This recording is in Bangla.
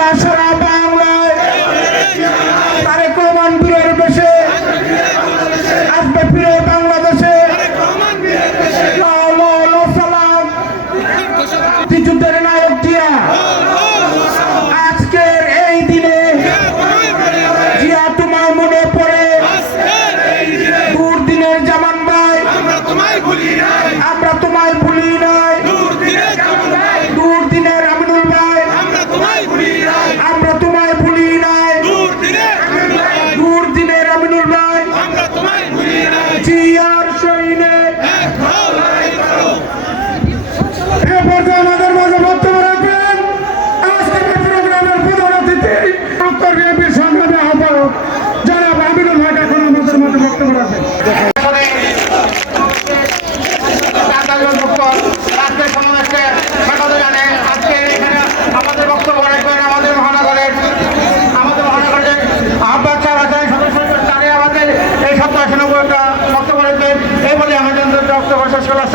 আসরা জিয়ার শহীদে আমাদের মাঝে বক্তব্য রাখবেন। আজকের প্রোগ্রামের প্রধান অতিথি ডক্টর বিএনপির সংগ্রামে আহ্বায়ক জনাব আমিরুল হক এখন আমাদের মাঝে বক্তব্য রাখবেন সময়